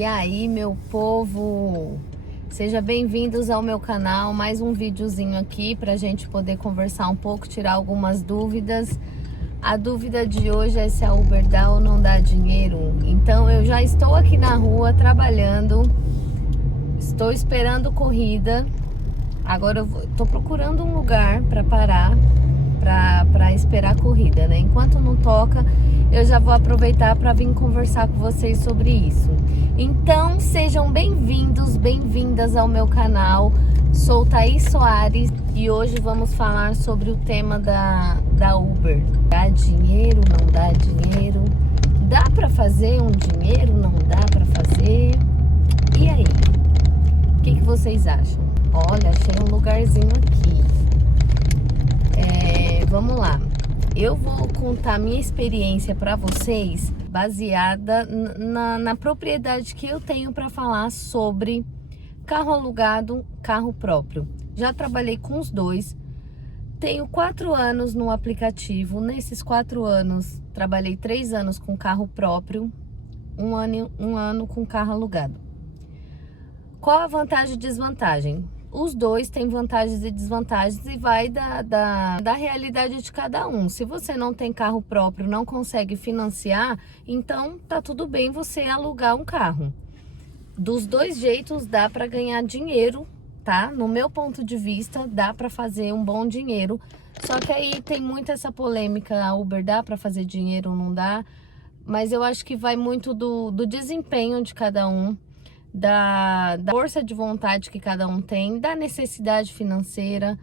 E aí, meu povo, sejam bem-vindos ao meu canal, mais um videozinho aqui pra gente poder conversar um pouco, tirar algumas dúvidas. A dúvida de hoje é se a Uber dá ou não dá dinheiro. Então eu já estou aqui na rua trabalhando, estou esperando corrida. Agora eu tô procurando um lugar para parar, para esperar a corrida, né? Enquanto não toca, eu já vou aproveitar para vir conversar com vocês sobre isso. Então, sejam bem-vindos, bem-vindas ao meu canal. Sou Thaís Soares e hoje vamos falar sobre o tema da Uber. Dá dinheiro, não dá dinheiro? Dá para fazer um dinheiro, não dá para fazer? E aí? O que vocês acham? Olha, achei um lugarzinho aqui. Vamos lá. Eu vou contar minha experiência para vocês baseada na propriedade que eu tenho para falar sobre carro alugado, carro próprio. Já trabalhei com os dois. Tenho 4 anos no aplicativo. Nesses 4 anos, trabalhei 3 anos com carro próprio, um ano com carro alugado. Qual a vantagem e desvantagem? Os dois têm vantagens e desvantagens e vai da realidade de cada um. Se você não tem carro próprio, não consegue financiar, então tá tudo bem você alugar um carro. Dos dois jeitos dá para ganhar dinheiro, tá? No meu ponto de vista, dá para fazer um bom dinheiro. Só que aí tem muito essa polêmica, a Uber dá para fazer dinheiro ou não dá? Mas eu acho que vai muito do desempenho de cada um. Da força de vontade que cada um tem, da necessidade financeira,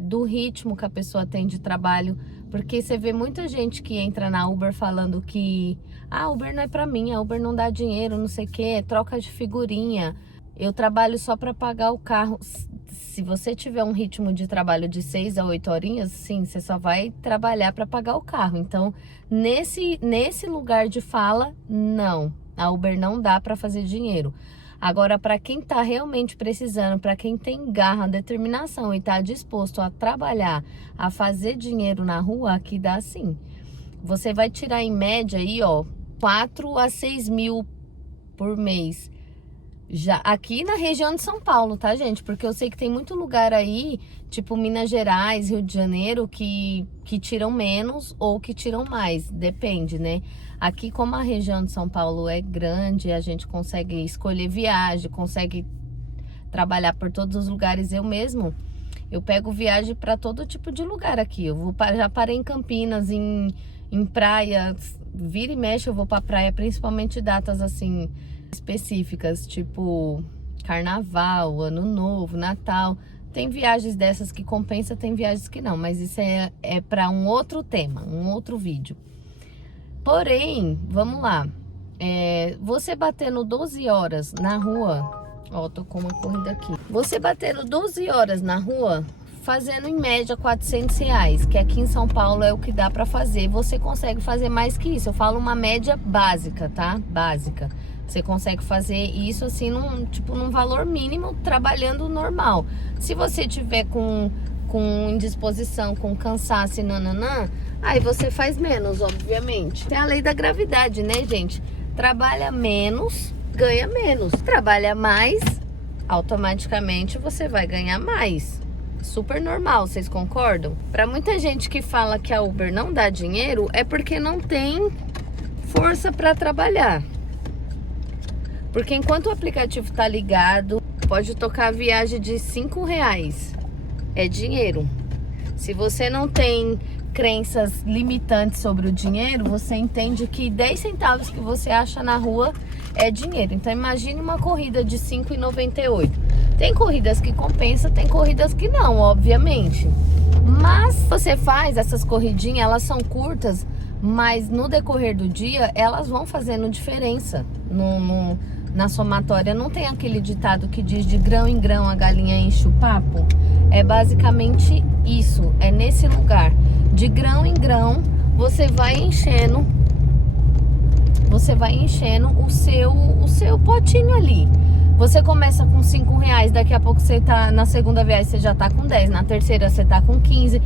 do ritmo que a pessoa tem de trabalho, porque você vê muita gente que entra na Uber falando que a Uber não é pra mim, a Uber não dá dinheiro, não sei o que, troca de figurinha, eu trabalho só pra pagar o carro. Se você tiver um ritmo de trabalho de 6 a 8 horinhas, sim, você só vai trabalhar pra pagar o carro. Então, nesse lugar de fala, não. A Uber não dá para fazer dinheiro. Agora, para quem está realmente precisando, para quem tem garra, determinação e está disposto a trabalhar, a fazer dinheiro na rua, aqui dá sim. Você vai tirar em média aí, ó, 4 a 6 mil por mês. Já aqui na região de São Paulo, tá, gente? Porque eu sei que tem muito lugar aí, tipo Minas Gerais, Rio de Janeiro, que tiram menos ou que tiram mais, depende, né? Aqui, como a região de São Paulo é grande, a gente consegue escolher viagem, consegue trabalhar por todos os lugares. Eu pego viagem para todo tipo de lugar aqui. Já parei em Campinas, em praia, vira e mexe eu vou para praia, principalmente datas assim específicas, tipo Carnaval, Ano Novo, Natal. Tem viagens dessas que compensa, tem viagens que não, mas isso é para um outro tema, um outro vídeo. Porém, vamos lá, você batendo 12 horas na rua, ó, tô com uma corrida aqui. Você batendo 12 horas na rua, fazendo em média R$400, que aqui em São Paulo é o que dá pra fazer, você consegue fazer mais que isso. Eu falo uma média básica, tá? Básica. Você consegue fazer isso assim, num valor mínimo, trabalhando normal. Se você tiver com indisposição, com cansaço e nananã, aí você faz menos, obviamente. Tem a lei da gravidade, né, gente? Trabalha menos, ganha menos. Trabalha mais, automaticamente você vai ganhar mais. Super normal, vocês concordam? Para muita gente que fala que a Uber não dá dinheiro, é porque não tem força para trabalhar. Porque enquanto o aplicativo tá ligado, pode tocar a viagem de R$5. É dinheiro. Se você não tem crenças limitantes sobre o dinheiro, você entende que 10 centavos que você acha na rua é dinheiro. Então imagine uma corrida de R$5,98. Tem corridas que compensa, tem corridas que não, obviamente. Mas você faz essas corridinhas, elas são curtas, mas no decorrer do dia elas vão fazendo diferença na somatória. Não tem aquele ditado que diz de grão em grão a galinha enche o papo? É basicamente isso, é nesse lugar. De grão em grão, você vai enchendo o seu potinho ali. Você começa com R$5, daqui a pouco você tá na segunda viagem, você já tá com 10, na terceira você tá com 15,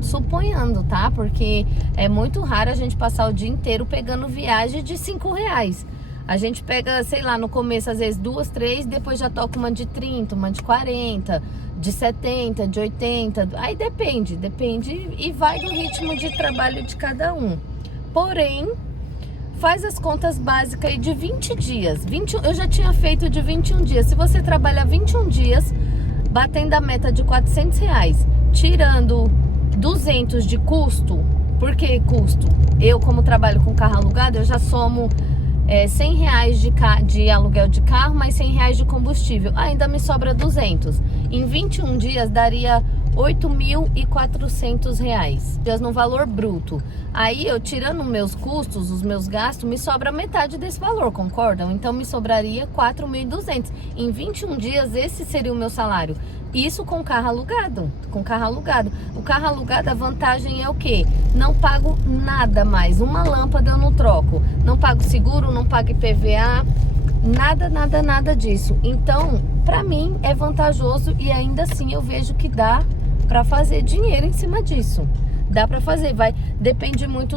suponhando, tá? Porque é muito raro a gente passar o dia inteiro pegando viagem de R$5. A gente pega, sei lá, no começo às vezes 2, 3, depois já toca uma de 30, uma de 40, de 70, de 80. Aí depende e vai do ritmo de trabalho de cada um. Porém, faz as contas básicas aí de 20 dias. Eu já tinha feito de 21 dias. Se você trabalha 21 dias, batendo a meta de R$ 400, tirando 200 de custo, por que custo? Eu, como trabalho com carro alugado, eu já somo R$ 100 de aluguel de carro, mais R$ 100 de combustível. Ainda me sobra 200. Em 21 dias daria R$ 8.400 no valor bruto. Aí eu tirando meus custos, os meus gastos, me sobra metade desse valor, concordam? Então me sobraria 4.200. Em 21 dias esse seria o meu salário. Isso com carro alugado, O carro alugado, a vantagem é o quê? Não pago nada mais, uma lâmpada eu não troco, não pago seguro, não pago IPVA, nada disso. Então, pra mim é vantajoso e ainda assim eu vejo que dá pra fazer dinheiro em cima disso. Dá pra fazer, depende muito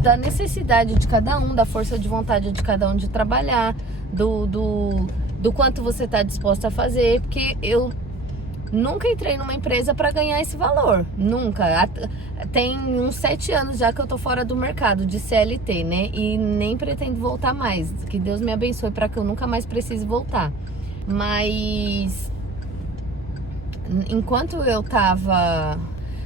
da necessidade de cada um, da força de vontade de cada um de trabalhar, do quanto você tá disposto a fazer, porque eu nunca entrei numa empresa para ganhar esse valor, nunca. Tem uns 7 anos já que eu tô fora do mercado de CLT, né? E nem pretendo voltar mais. Que Deus me abençoe para que eu nunca mais precise voltar. Mas enquanto eu tava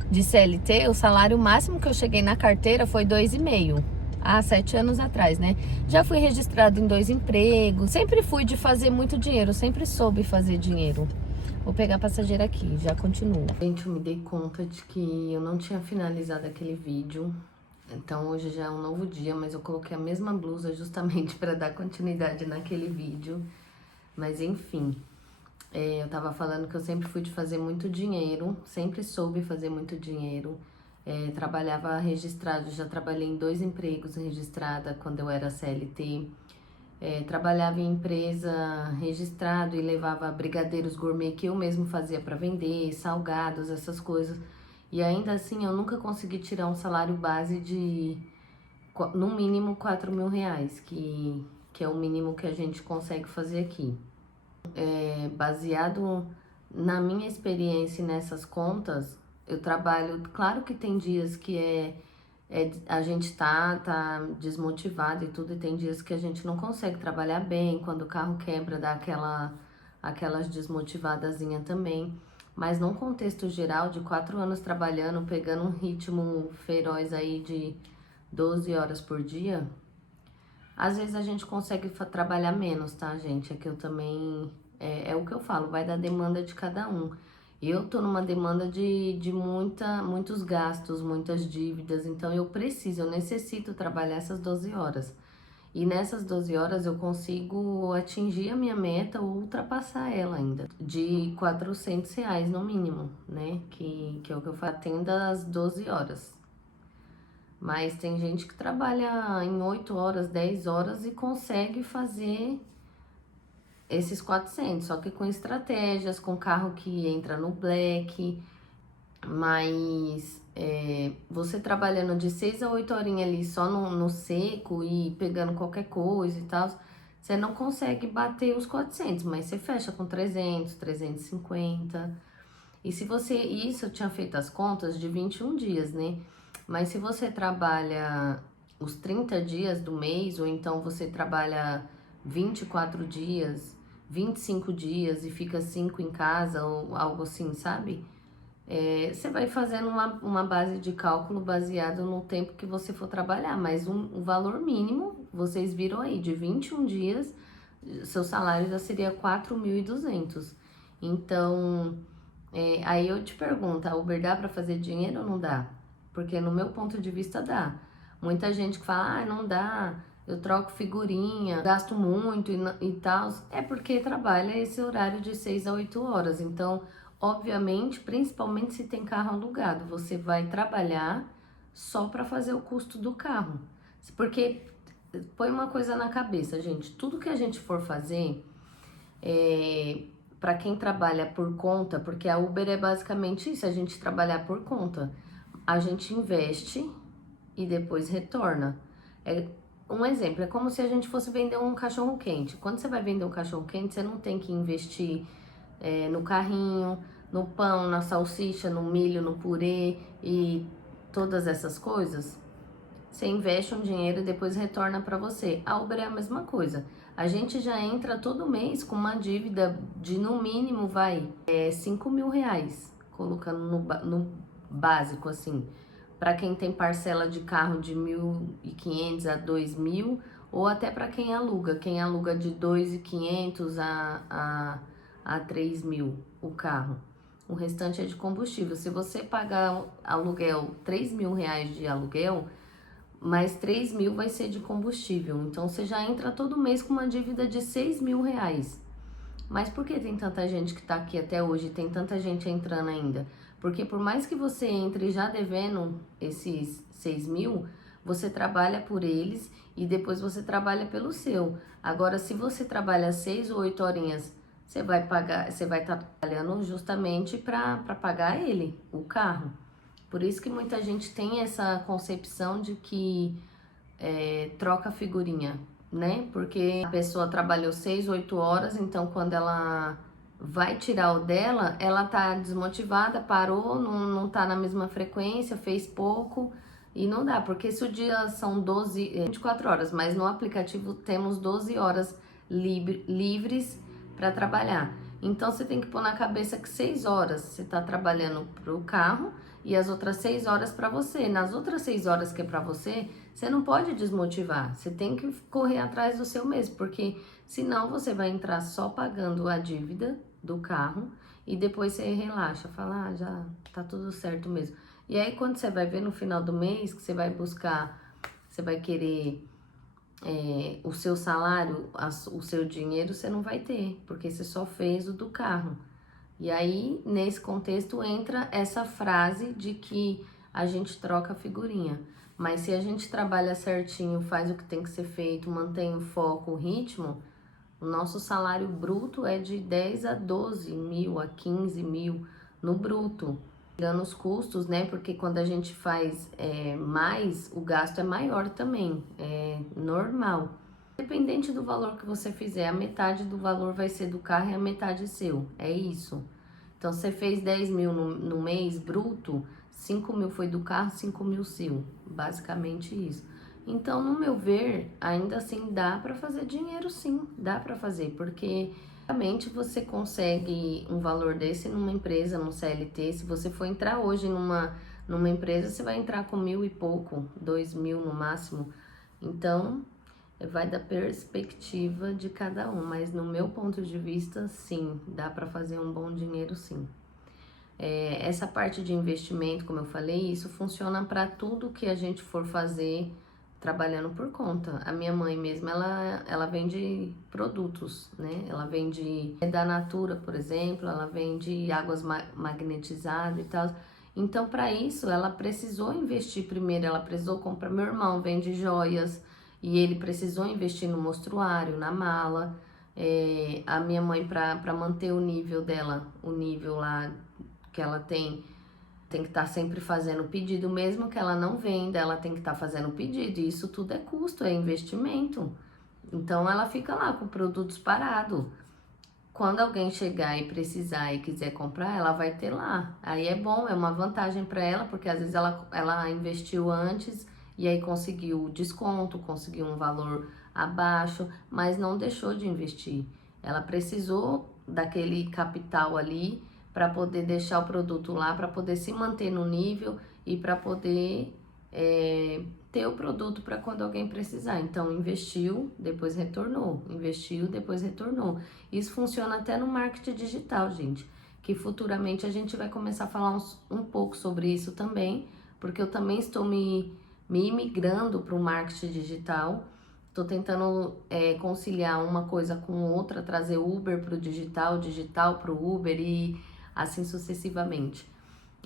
de CLT, o salário máximo que eu cheguei na carteira foi 2,5. Há 7 anos atrás, né? Já fui registrado em 2 empregos. Sempre fui de fazer muito dinheiro, sempre soube fazer dinheiro. Vou pegar a passageira aqui, já continuo. Gente, eu me dei conta de que eu não tinha finalizado aquele vídeo. Então hoje já é um novo dia, mas eu coloquei a mesma blusa justamente para dar continuidade naquele vídeo. Mas enfim, eu tava falando que eu sempre fui de fazer muito dinheiro, sempre soube fazer muito dinheiro. Trabalhava registrado, já trabalhei em 2 empregos registrada quando eu era CLT. Trabalhava em empresa registrado e levava brigadeiros gourmet que eu mesmo fazia para vender, salgados, essas coisas. E ainda assim eu nunca consegui tirar um salário base de no mínimo R$ 4.000, que é o mínimo que a gente consegue fazer aqui. Baseado na minha experiência nessas contas, eu trabalho, claro que tem dias que a gente tá desmotivado e tudo, e tem dias que a gente não consegue trabalhar bem, quando o carro quebra, dá aquelas desmotivadazinha também. Mas num contexto geral, de 4 anos trabalhando, pegando um ritmo feroz aí de 12 horas por dia, às vezes a gente consegue trabalhar menos, tá, gente? É que eu também, é o que eu falo, vai da demanda de cada um. Eu tô numa demanda de muitos gastos, muitas dívidas, então eu necessito trabalhar essas 12 horas. E nessas 12 horas eu consigo atingir a minha meta ou ultrapassar ela ainda, de R$ 400 no mínimo, né? Que é o que eu faço, atendo às 12 horas. Mas tem gente que trabalha em 8 horas, 10 horas e consegue fazer esses 400, só que com estratégias, com carro que entra no black, mas você trabalhando de 6 a 8 horinhas ali só no seco e pegando qualquer coisa e tal, você não consegue bater os 400, mas você fecha com 300, 350. E se isso eu tinha feito as contas de 21 dias, né? Mas se você trabalha os 30 dias do mês, ou então você trabalha 24 dias, 25 dias e fica 5 em casa ou algo assim, sabe? Você vai fazendo uma base de cálculo baseado no tempo que você for trabalhar, mas o valor mínimo, vocês viram aí, de 21 dias, seu salário já seria 4.200. Então, aí eu te pergunto, a Uber dá pra fazer dinheiro ou não dá? Porque no meu ponto de vista dá. Muita gente que fala, não dá, eu troco figurinha, gasto muito e tal. É porque trabalha esse horário de 6 a 8 horas. Então, obviamente, principalmente se tem carro alugado, você vai trabalhar só para fazer o custo do carro. Porque põe uma coisa na cabeça, gente, tudo que a gente for fazer, para quem trabalha por conta, porque a Uber é basicamente isso, a gente trabalhar por conta. A gente investe e depois retorna. Um exemplo, é como se a gente fosse vender um cachorro quente. Quando você vai vender um cachorro quente, você não tem que investir no carrinho, no pão, na salsicha, no milho, no purê e todas essas coisas. Você investe um dinheiro e depois retorna para você. A Uber é a mesma coisa. A gente já entra todo mês com uma dívida de no mínimo 5 mil reais, colocando no básico assim. Para quem tem parcela de carro de 1.500 a 2.000, ou até para quem aluga de 2.500 a 3.000 o carro. O restante é de combustível. Se você pagar aluguel, 3 mil reais de aluguel, mais 3 mil vai ser de combustível. Então você já entra todo mês com uma dívida de 6 mil reais. Mas por que tem tanta gente que tá aqui até hoje, tem tanta gente entrando ainda? Porque por mais que você entre já devendo esses 6 mil, você trabalha por eles e depois você trabalha pelo seu. Agora, se você trabalha 6 ou 8 horinhas, você vai pagar, você vai estar trabalhando justamente para pagar ele, o carro. Por isso que muita gente tem essa concepção de que troca figurinha, né? Porque a pessoa trabalhou 6, 8 horas, então quando ela vai tirar o dela, ela tá desmotivada, parou, não tá na mesma frequência, fez pouco e não dá, porque se o dia são 24 horas, mas no aplicativo temos 12 horas livres para trabalhar. Então você tem que pôr na cabeça que 6 horas você tá trabalhando pro carro e as outras 6 horas para você. Nas outras 6 horas que é para você, você não pode desmotivar. Você tem que correr atrás do seu mesmo, porque senão você vai entrar só pagando a dívida do carro e depois você relaxa, fala, já tá tudo certo mesmo. E aí quando você vai ver no final do mês, que você vai buscar, você vai querer o seu salário, o seu dinheiro, você não vai ter, porque você só fez o do carro. E aí, nesse contexto, entra essa frase de que a gente troca figurinha. Mas se a gente trabalha certinho, faz o que tem que ser feito, mantém o foco, o ritmo, o nosso salário bruto é de 10 a 12 mil, a 15 mil no bruto. Tirando os custos, né? Porque quando a gente faz mais, o gasto é maior também, é normal. Independente do valor que você fizer, a metade do valor vai ser do carro e a metade é seu. É isso. Então, você fez 10 mil no mês bruto, 5 mil foi do carro, 5 mil seu. Basicamente isso. Então, no meu ver, ainda assim dá para fazer dinheiro, sim. Dá para fazer, porque realmente você consegue um valor desse numa empresa, num CLT. Se você for entrar hoje numa empresa, você vai entrar com 1.000 e pouco, 2.000 no máximo. Então, vai da perspectiva de cada um, mas no meu ponto de vista, sim, dá para fazer um bom dinheiro, sim. Essa parte de investimento, como eu falei, isso funciona para tudo que a gente for fazer trabalhando por conta. A minha mãe mesmo, ela vende produtos, né? Ela vende da Natura, por exemplo, ela vende águas magnetizadas e tal. Então, para isso, ela precisou investir primeiro, ela precisou comprar. Meu irmão vende joias, e ele precisou investir no mostruário, na mala. A minha mãe, para manter o nível dela, o nível lá que ela tem que estar sempre fazendo pedido, mesmo que ela não venda, ela tem que estar fazendo pedido. E isso tudo é custo, é investimento. Então ela fica lá com produtos parados. Quando alguém chegar e precisar e quiser comprar, ela vai ter lá. Aí é bom, é uma vantagem para ela, porque às vezes ela investiu antes e aí conseguiu desconto, conseguiu um valor abaixo, mas não deixou de investir. Ela precisou daquele capital ali para poder deixar o produto lá, para poder se manter no nível e para poder ter o produto para quando alguém precisar. Então, investiu, depois retornou. Investiu, depois retornou. Isso funciona até no marketing digital, gente. Que futuramente a gente vai começar a falar um pouco sobre isso também, porque eu também estou me migrando para o marketing digital. Estou tentando conciliar uma coisa com outra, trazer Uber para o digital para o Uber e assim sucessivamente.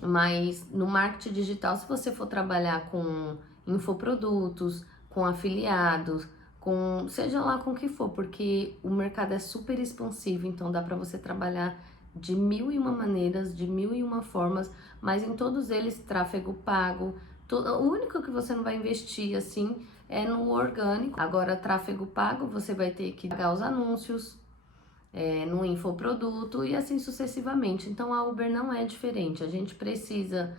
Mas no marketing digital, se você for trabalhar com infoprodutos, com afiliados, com seja lá com o que for, porque o mercado é super expansivo, então dá para você trabalhar de 1.001 maneiras, de 1.001 formas, mas em todos eles tráfego pago. O único que você não vai investir assim é no orgânico. Agora, tráfego pago, você vai ter que pagar os anúncios, no infoproduto e assim sucessivamente. Então, a Uber não é diferente. A gente precisa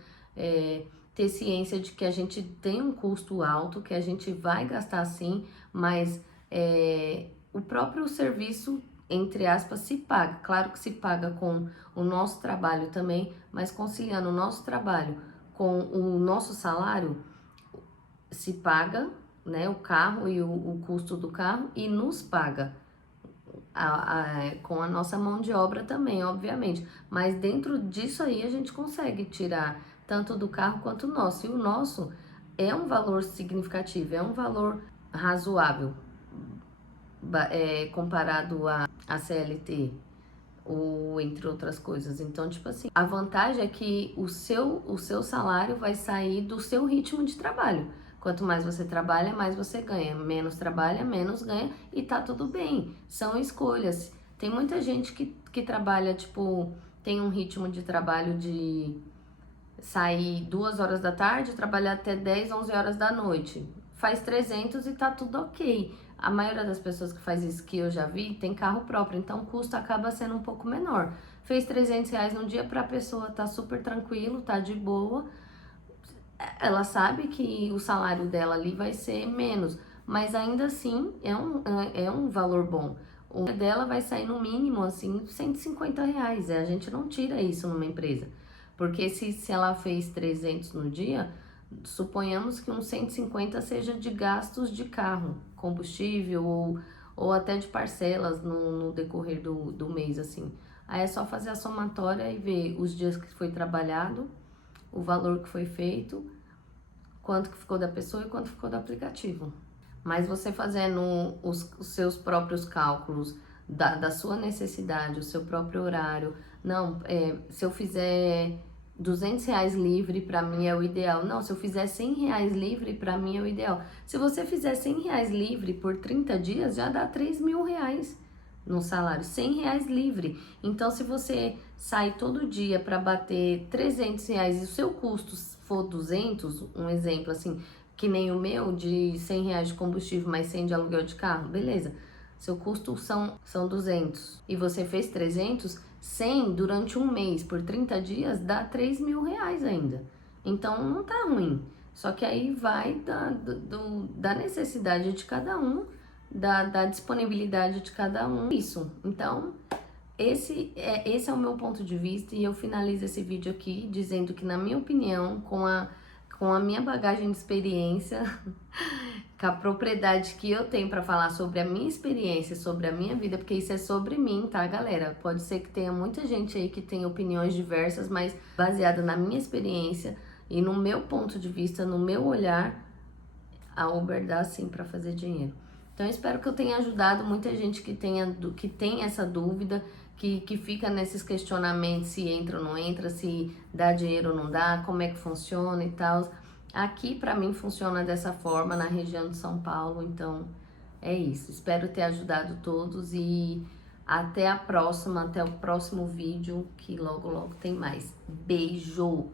ter ciência de que a gente tem um custo alto, que a gente vai gastar sim, mas o próprio serviço, entre aspas, se paga. Claro que se paga com o nosso trabalho também, mas conciliando o nosso trabalho com o nosso salário, se paga, né, o carro e o custo do carro, e nos paga com a nossa mão de obra também, obviamente. Mas dentro disso aí a gente consegue tirar tanto do carro quanto o nosso. E o nosso é um valor significativo, é um valor razoável, comparado a CLT, ou entre outras coisas. Então, tipo assim, a vantagem é que o seu salário vai sair do seu ritmo de trabalho. Quanto mais você trabalha, mais você ganha. Menos trabalha, menos ganha, e tá tudo bem. São escolhas. Tem muita gente que trabalha, tipo, tem um ritmo de trabalho de sair 2 horas da tarde, trabalhar até 10, 11 horas da noite. Faz 300 e tá tudo ok. A maioria das pessoas que faz isso, que eu já vi, tem carro próprio, então o custo acaba sendo um pouco menor. Fez R$ 300 no dia, pra pessoa tá super tranquilo, tá de boa. Ela sabe que o salário dela ali vai ser menos, mas ainda assim é um valor bom. O dela vai sair no mínimo, assim, R$ 150. A gente não tira isso numa empresa. Porque se ela fez 300 no dia, suponhamos que uns 150 seja de gastos de carro, combustível ou até de parcelas no decorrer do mês, assim. Aí é só fazer a somatória e ver os dias que foi trabalhado, o valor que foi feito, quanto que ficou da pessoa e quanto ficou do aplicativo. Mas você fazendo os seus próprios cálculos da sua necessidade, o seu próprio horário, não, se eu fizer R$ 200 livre, pra mim é o ideal. Não, se eu fizer R$ 100 livre, pra mim é o ideal. Se você fizer R$ 100 livre por 30 dias, já dá R$ 3.000 no salário, R$ 100 livre. Então, se você sai todo dia para bater R$ 300 e o seu custo for 200, um exemplo assim, que nem o meu, de R$ 100 de combustível mais 100 de aluguel de carro, beleza. Seu custo são 200 e você fez 300, 100 durante um mês por 30 dias dá R$ 3.000 ainda. Então, não tá ruim. Só que aí vai da necessidade de cada um, da disponibilidade de cada um, isso. Então, esse é o meu ponto de vista, e eu finalizo esse vídeo aqui dizendo que, na minha opinião, com a minha bagagem de experiência, com a propriedade que eu tenho para falar sobre a minha experiência, sobre a minha vida, porque isso é sobre mim, tá, galera? Pode ser que tenha muita gente aí que tenha opiniões diversas, mas baseada na minha experiência e no meu ponto de vista, no meu olhar, a Uber dá sim para fazer dinheiro. Então, eu espero que eu tenha ajudado muita gente que tem essa dúvida, que fica nesses questionamentos, se entra ou não entra, se dá dinheiro ou não dá, como é que funciona e tal. Aqui, pra mim, funciona dessa forma, na região de São Paulo. Então, é isso. Espero ter ajudado todos e até a próxima, até o próximo vídeo, que logo, logo tem mais. Beijo!